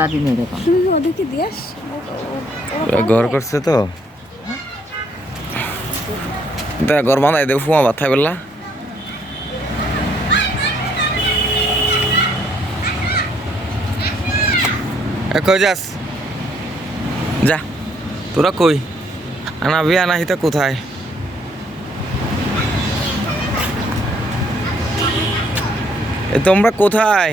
সারাদিন এরকম ওদেরকে দিয়াস ঘর করছে তো ঘর বাঁধাই দেবো ফুয়া ভাত খাই বললা কই যাস যা তোরা কই আনাবি আনাহিতা কোথায় তোমরা কোথায়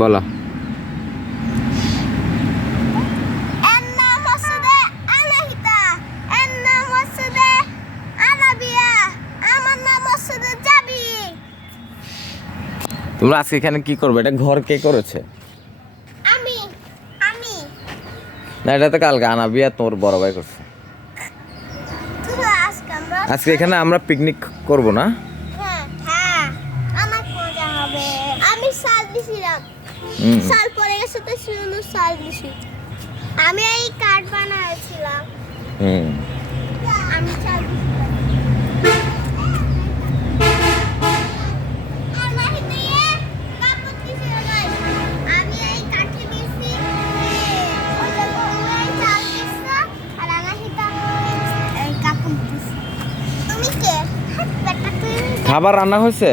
বলো তোমরা আজকে এখানে কি করবে এটা ঘর কে করেছে আমি আমি না এটা তো কালকে আনাবি আর তোর বড় ভাই করছে আজকে এখানে আমরা পিকনিক করব না হ্যাঁ অনেক মজা হবে আমি সাল দিছিলাম সাল পরে গেছে তো শুধু সাল দিছি আমি এই কার্ড বানাইছিলাম আমি সাল খাবার রান্না হয়েছে